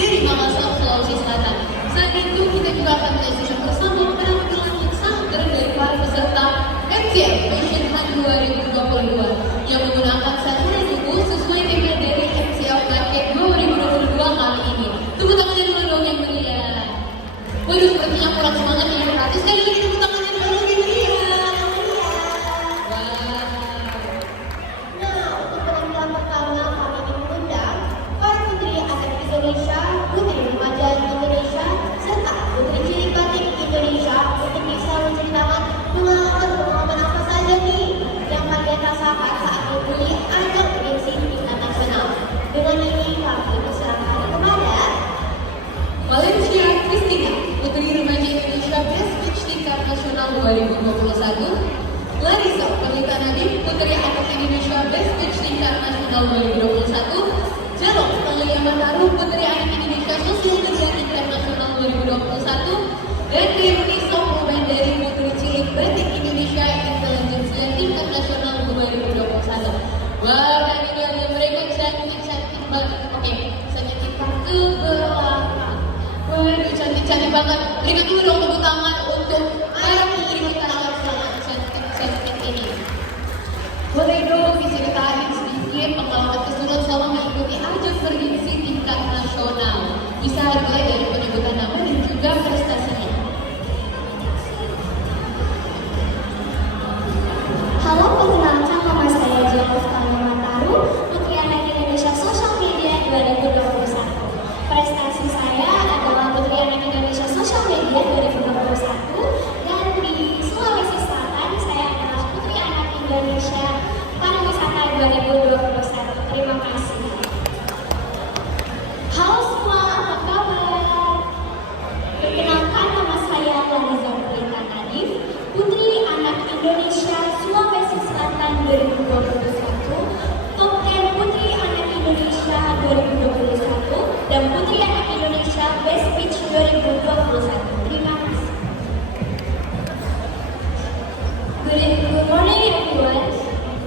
dari Makassar, Sulawesi Selatan. Selain itu, kita juga akan menyaksikan bersama penampilan yang sangat keren dari para peserta MTF Fashion Hunt 2022 yang menggunakan sarana tubuh sesuai tema dari MTF Market 2022 kali ini. Tepuk tangannya dulu dong yang meriah. Waduh, sepertinya kurang semangat ya. Berarti sekali lagi tepuk tangannya dulu lebih meriah. Nah, untuk penampilan pertama kami ingin mengundang para putri adat Indonesia, putri remaja Indonesia, serta putri cilik batik Indonesia untuk bisa menceritakan pengalaman apa saja nih yang kalian rasakan saat mengikuti ajang bergengsi tingkat nasional. Dengan ini kami persilakan kepada Valencia Christina, Putri Remaja Indonesia Best Beach Tingkat Nasional 2021. Larissa Pelita Nadif, Putri Anak Indonesia Best Beach Tingkat Nasional 2021. Jalok Pangelia Mataru, Putri Anak Indonesia Sosial Media Tingkat Nasional 2021. Dan Dewi Soproben dari Putri Cilik Batik Indonesia Intelijensia Tingkat Nasional 2021. Wah, dan ini ada mereka cantik-cantik banget. Oke, saya kita ke belakang. Waduh, cantik-cantik banget. Berikan dulu dong tepuk tangan untuk para putri kita yang sangat cantik-cantik ini. Boleh dong diceritain sedikit pengalaman keseluruhan selama mengikuti ajang bergengsi tingkat nasional. Bisa dimulai dari penyebutan nama dan juga prestasinya. Halo, perkenalkan nama saya Jalok Pangelia Mataru, Putri Anak Indonesia Social Media 2021. Prestasi saya adalah Putri Anak Indonesia Social Media 2021 dan di Sulawesi Selatan saya adalah Putri Anak Indonesia Pariwisata 2021. Terima kasih. Halo semua, apa kabar? Perkenalkan nama saya Larissa Pelita Nadif, Putri Anak Indonesia Sulawesi Selatan 2021, Top 10 Putri Anak Indonesia 2021, dan Putri Anak Indonesia Best Beach 2021. Terima kasih. Good morning everyone.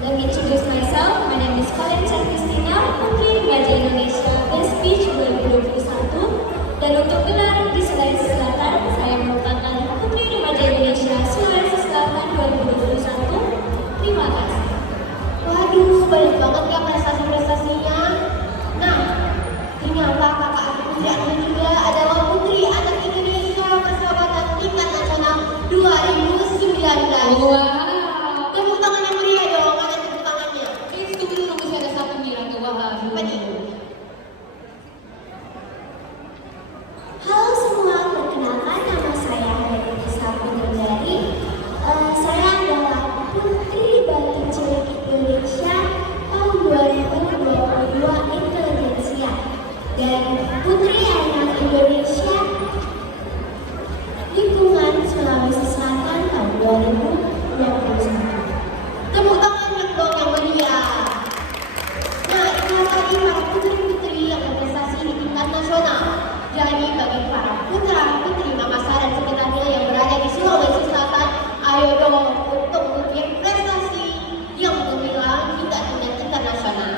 Let me introduce myself. My name is Valencia Christina, Putri Remaja Indonesia Best Beach 2021. Dan untuk gelar di Sulawesi Selatan, saya merupakan Putri Remaja Indonesia Sulawesi Selatan 2021. Terima kasih. Waduh, banyak banget ya prestasi-prestasinya. Nah, ternyata kakak putri aku juga adalah Putri Anak Indonesia Persahabatan Tingkat Nasional 2019. Wow. Tepuk tangan yang meriah dong, ada tepuk tangannya. Tunggu dulu, masih ada satu nih, Ratu Wahab. Apa nih? Halo semua, perkenalkan nama saya Melisa Putri. Saya adalah Putri Batik Cilik Indonesia tahun 2022 Intelijensia dan Putri Anak Indonesia Lingkungan Sulawesi Selatan tahun 2021. Tepuk tangan yang dong yang meriah. Nah, itulah tadi para putri-putri yang berprestasi di tingkat nasional. Jadi bagi para putra-putri Makassar dan sekitarnya yang berada di Sulawesi Selatan, ayo dong untuk mengukir prestasi yang gemilang hingga tingkat nasional.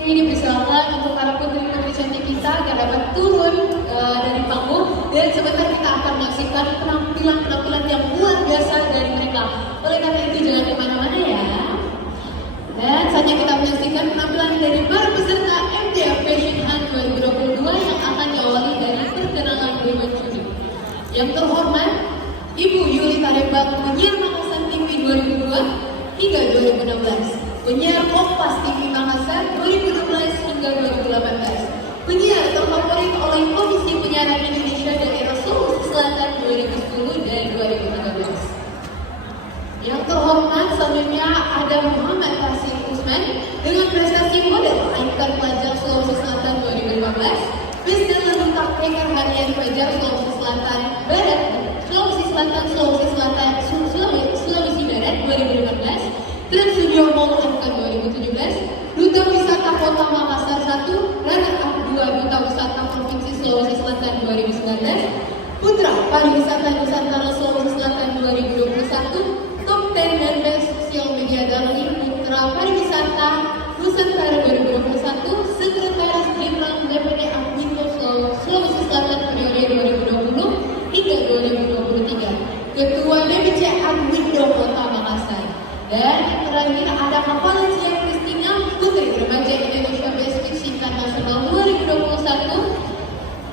Ini dipersilakan untuk para putri-putri cantik kita agar dapat turun dari panggung dan sebentar kita akan menyaksikan penampilan-penampilan yang luar biasa dari mereka. Oleh karena itu jangan kemana-mana ya. Dan saatnya kita menyaksikan penampilan dari para peserta MTF Fashion Hunt 2022 yang akan diawali dari perkenalan Dewan Juri. Yang terhormat, Ibu Yuli Tarembang, penyiar Makassar TV 2002 hingga 2016. Penyiar Kompas TV Makassar 2012 hingga 2018. Penyiar terfavorit oleh Komisi Penyiaran Indonesia daerah Sulawesi Selatan 2010 dan 2013. Yang terhormat selanjutnya ada Muhammad Qasim Usman dengan prestasi model Ikon Pelajar Sulawesi Selatan 2015, Best Dalam Bentak Hacker Harian Pelajar Sulawesi Selatan Barat, Sulawesi Selatan, Sulawesi Barat 2015, Trans Junior Mall Angkat 2017, Duta Wisata Kota Makassar 1, Runner Up 2 Duta Wisata Provinsi Sulawesi Selatan 2019, Putra Pariwisata Nusantara Sulawesi Selatan 2021, Top 10 dan Best Sosial Media Gallery Putra Pariwisata Nusantara 2021, Sekretaris Jenderal DPD Apindo Sulawesi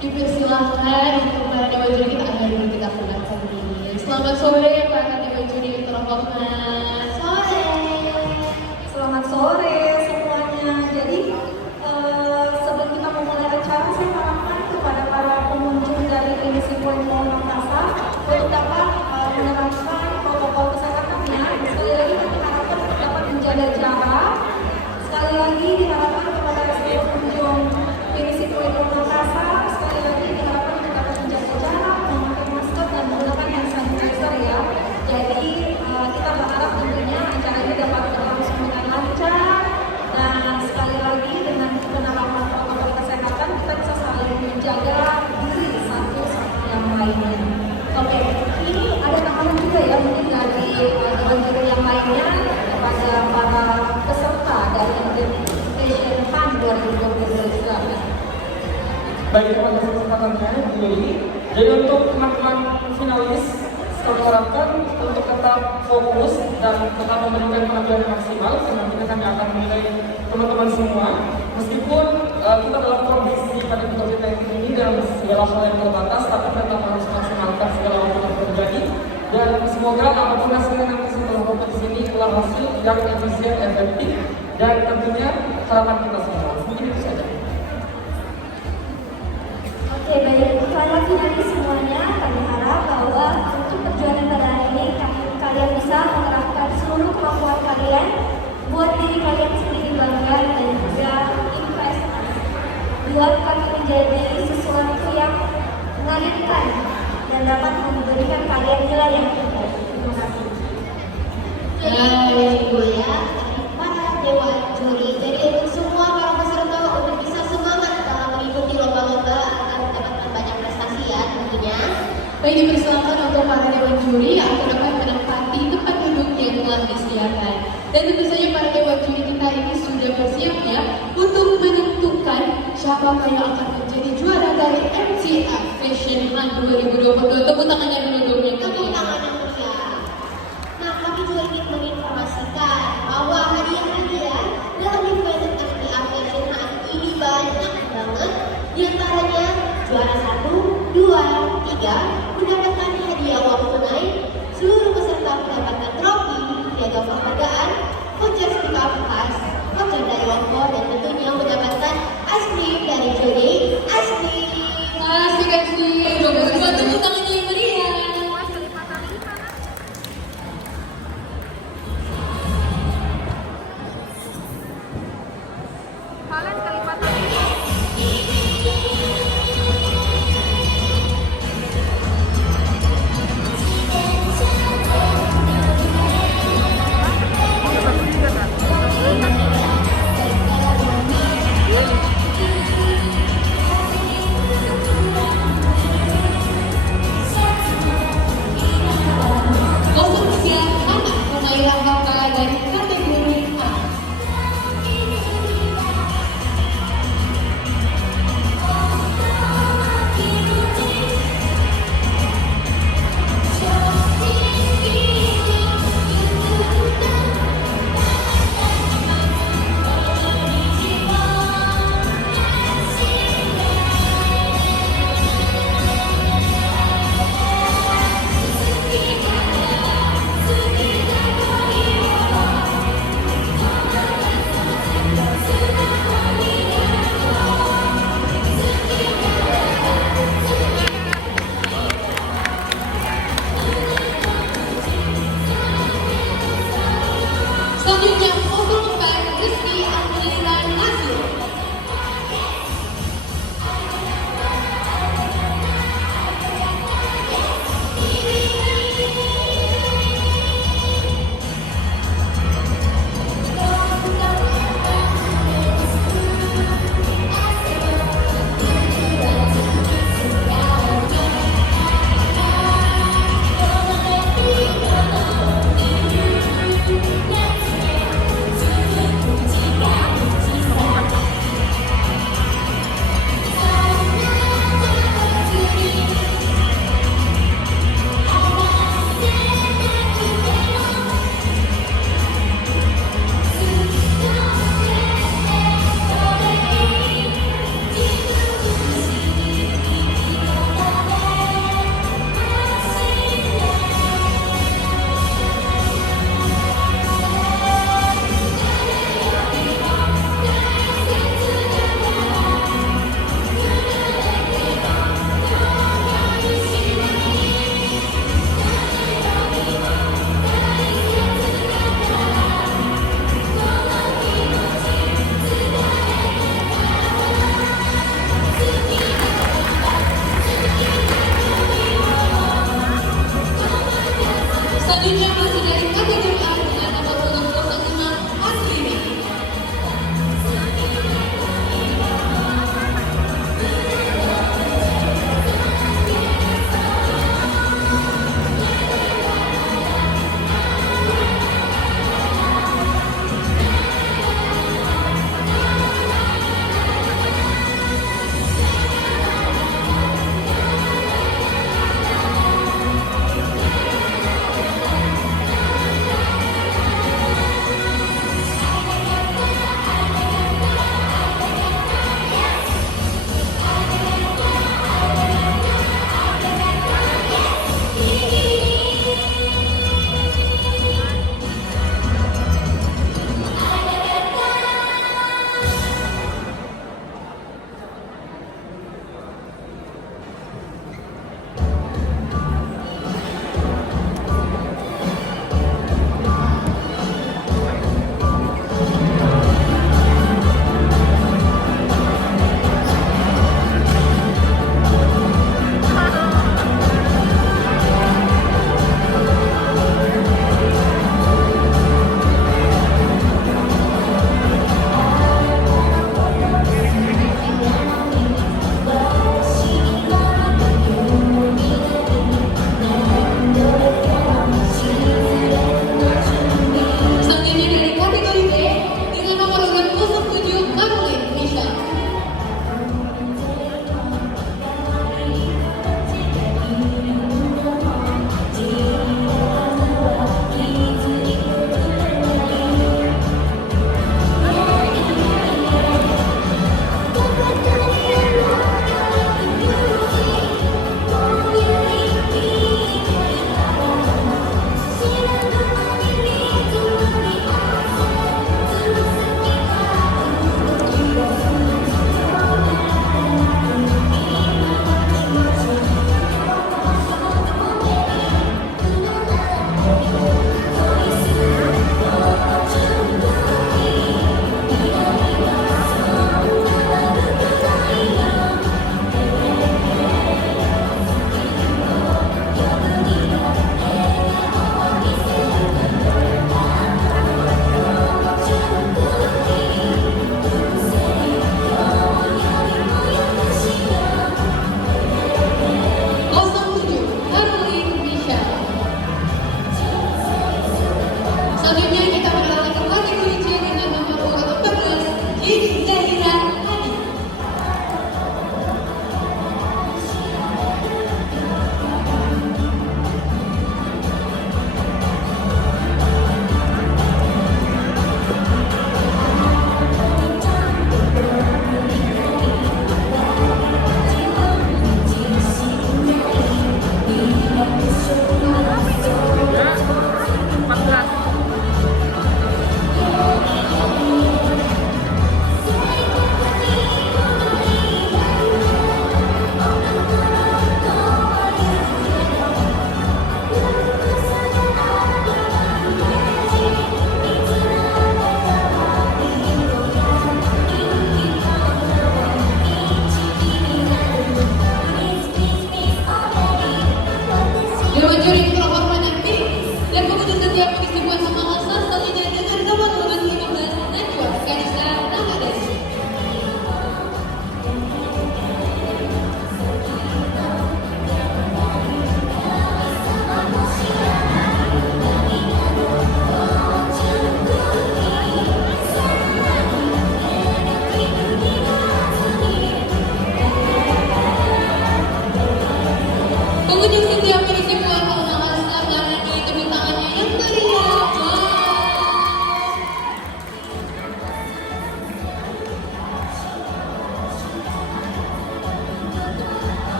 Dipersilahkan untuk para dewa juri kita agar dulu kita perlihatkan diri. Selamat sore para dewa juri yang terhormat. Sore. Selamat sore semuanya. Jadi sebelum kita memulai acara, saya harapkan kepada para pengunjung dari Emisi Point Mall Makassar untuk dapat menerapkan protokol kesehatannya. Sekali lagi kami harapkan dapat menjaga jarak. Sekali lagi diharapkan kepada seluruh pengunjung Emisi Point Mall Makassar, sekali lagi diharapkan untuk dapat menjaga jarak, memakai masker dan menggunakan hand sanitizer ya. Jadi kita berharap tentunya acara ini dapat berlangsung dengan lancar dan sekali lagi dengan penerapan protokol kesehatan kita bisa saling menjaga diri satu sama yang lainnya. Oke, ini ada tekanan juga ya mungkin dari juri yang lainnya kepada para peserta dari Invitation Fund 2022 juga. Baik, terima kasih kesempatannya, Bu Yuli. Jadi untuk teman-teman finalis, kami harapkan untuk tetap fokus dan tetap memberikan penampilan yang maksimal. Selanjutnya kami akan menilai teman-teman semua. Meskipun kita dalam kondisi pandemi COVID-19 ini dalam segala hal yang terbatas, tapi tetap harus maksimalkan segala waktu yang terjadi. Dan semoga apapun hasilnya nanti setelah kompetisi ini keluar hasil yang efisien, efektif, dan tentunya harapan kita semua. Mungkin itu saja. Oke, baik para finalis semuanya, kami harap bahwa untuk perjuangan pada hari ini kalian bisa menerapkan seluruh kemampuan kalian buat diri kalian sendiri bangga dan juga investasi buat kami menjadi sesuatu yang mengalirkan dan dapat memberikan kalian nilai yang terbaik. Terima kasih. Baik Bu ya, para dewa juri. Jadi untuk semua para peserta untuk bisa semangat dalam mengikuti lomba-lomba agar mendapatkan banyak prestasi ya tentunya. Baik, dipersilakan untuk para dewan juri yang dapat menempati tempat duduk yang telah disediakan. Dan tentu saja para dewan juri kita ini sudah bersiap ya untuk menentukan siapa yang akan menjadi juara dari MTF Fashion Hunt 2022. Tepuk tangannya dulu dong yang Tepuk tangan yang meriah. Nah, kami juga ingin menginformasikan bahwa hadiah-hadiah dalam event MTF Fashion Hunt ini banyak banget. Di antaranya juara 1, 2, 3 mendapatkan hadiah uang tunai, seluruh peserta mendapatkan trofi, piagam penghargaan, voucher speaker bekas, voucher dari Oppo, dan tentunya mendapatkan es krim dari Jody. Es krim. Asik. Udah tepuk tangannya yang meriah.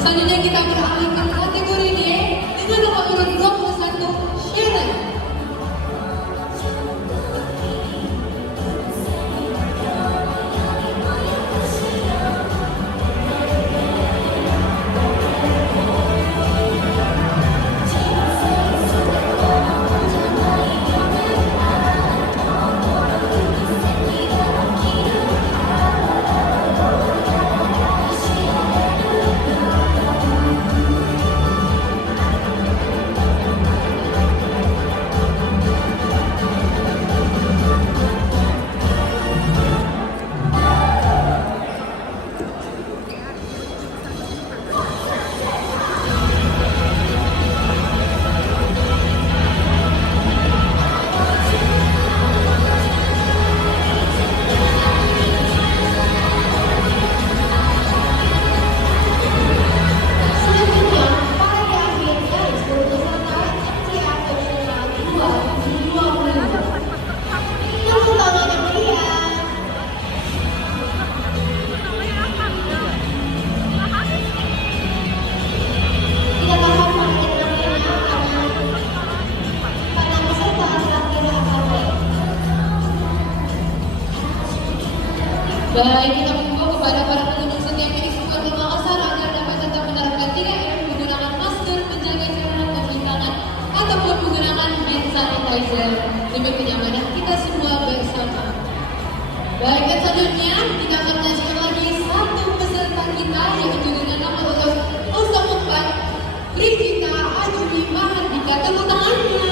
Selanjutnya kita beralih ke kategori D dengan nomor urut 21, Sharon. Selanjutnya, para diambil garis berpeserta MCA Nasional 2020. Tepuk tangan yang meriah. Kita tahan makin namanya karena peserta telah tidak akan naik. Baik, kita mengimbau kepada para pengunjung setiap ini Kota Makassar agar dapat tetap menerapkan 3M, menggunakan masker, menjaga jarak, mencuci tangan, ataupun menggunakan hand sanitizer demi kenyamanan kita semua bersama. Baik, dan selanjutnya kita akan menyaksikan lagi satu peserta kita yang itu dengan nama urut 04, Rizita Ajuni Mahardika. Tepuk tangannya.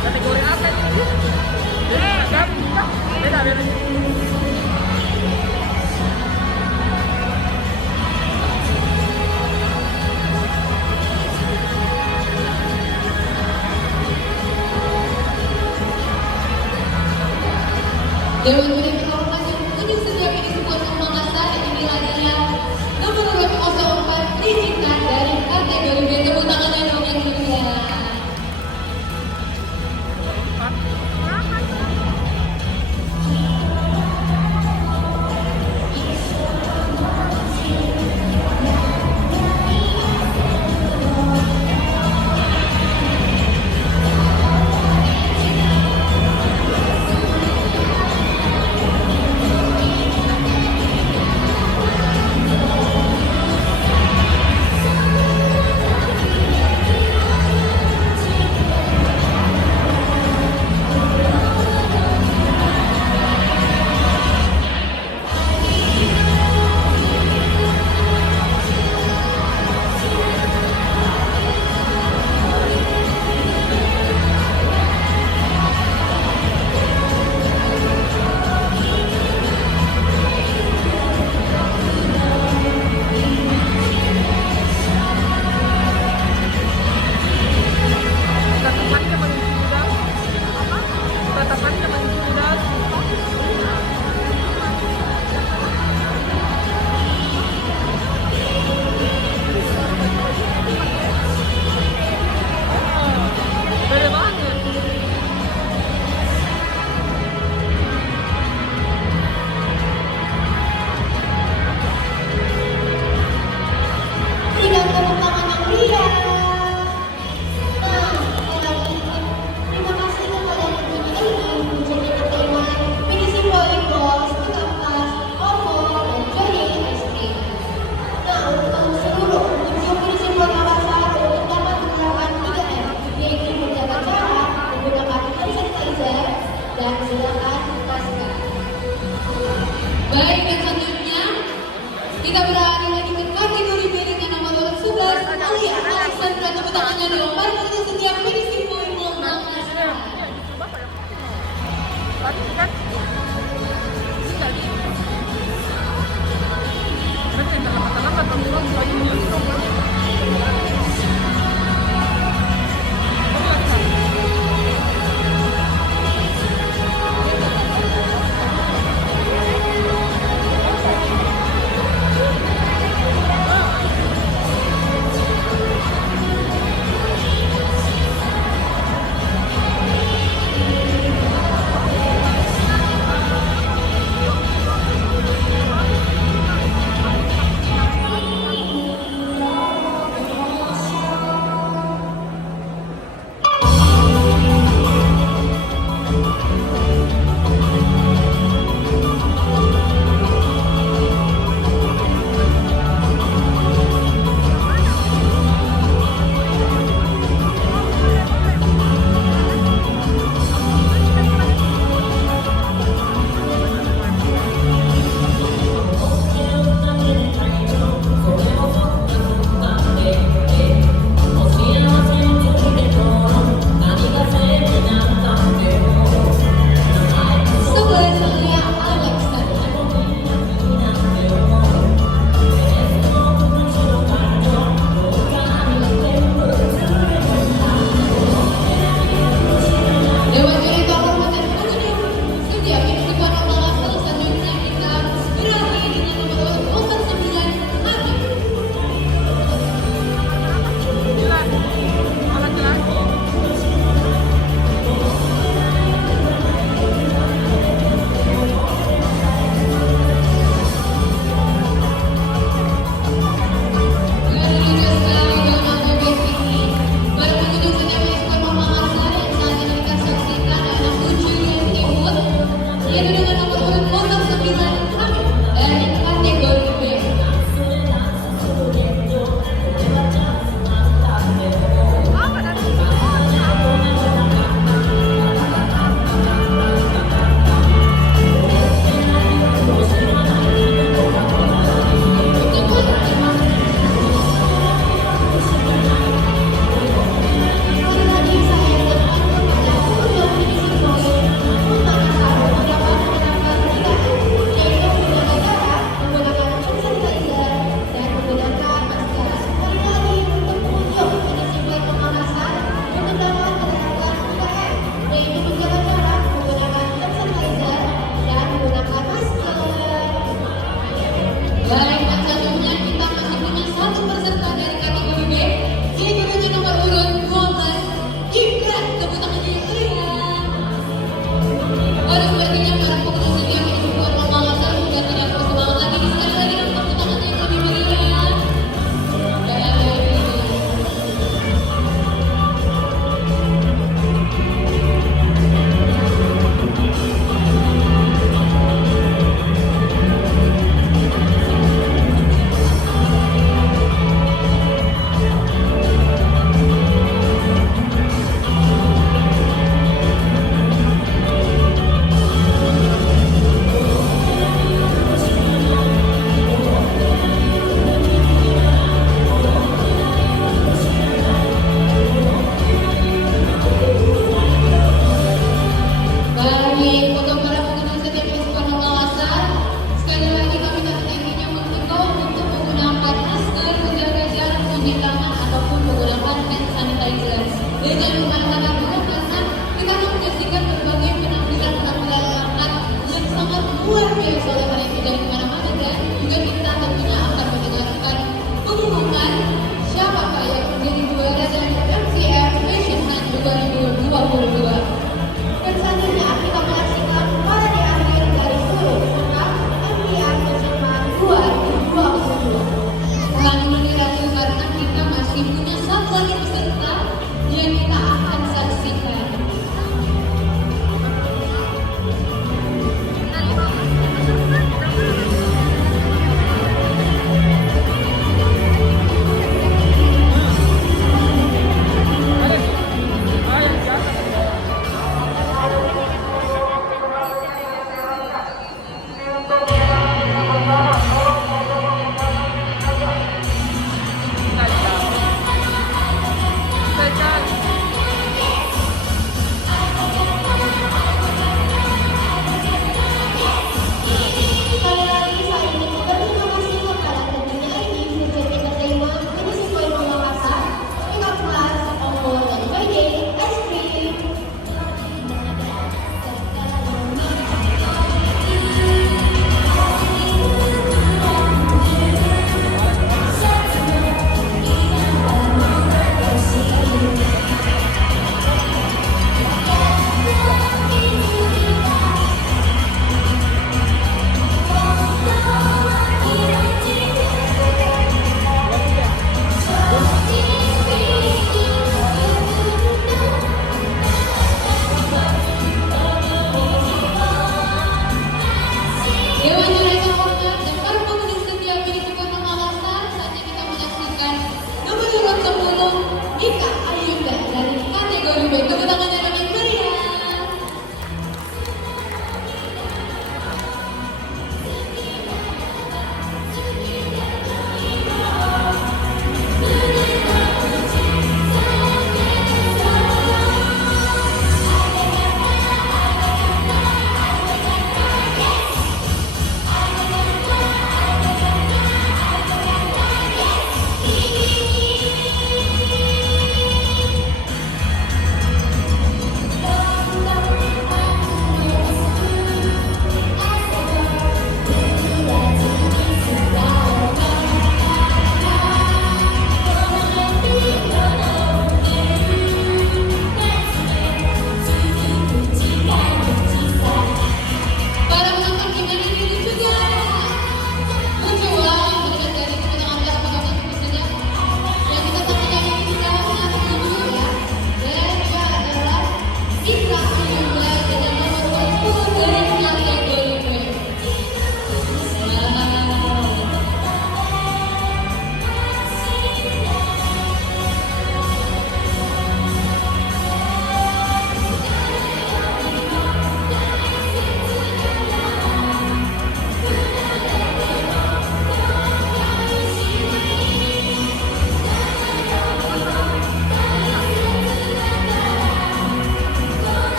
Kategori apa ini? Beda, beda. Dewan Juri Kehormatan Pengunjung setiap ini Kota Makassar, inilah dia nomor urut 04, Rizita dari kategori B. Tepuk tangannya dong yang mulia. Berikan tepuk tangan yang meriah. Nah, sekali lagi terima kasih kepada tentunya ini menjadi keterangan Finishing Point Goals, Bekas, Ovo, dan Johnny Ice Cream. Nah, untuk seluruh pengunjung Finishing Point Makassar untuk dapat menerapkan 3M, yaitu menjaga jarak, menggunakan hand sanitizer, dan menggunakan masker. Baik, dan selanjutnya kita beralih lagi ke kategori B dengan nomor urut 11, Alia Alexandra. Tepuk tangannya dong. Mari kita setiap Finishing Point Makassar. Beda,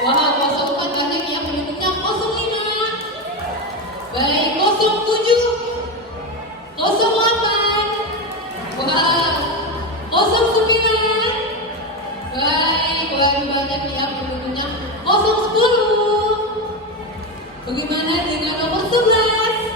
Wah, 04 banyak ya penduduknya. 05. Baik, 07. 08. Wah, 09. Baik, banyak ya penduduknya. 010. Bagaimana dengan nomor 11?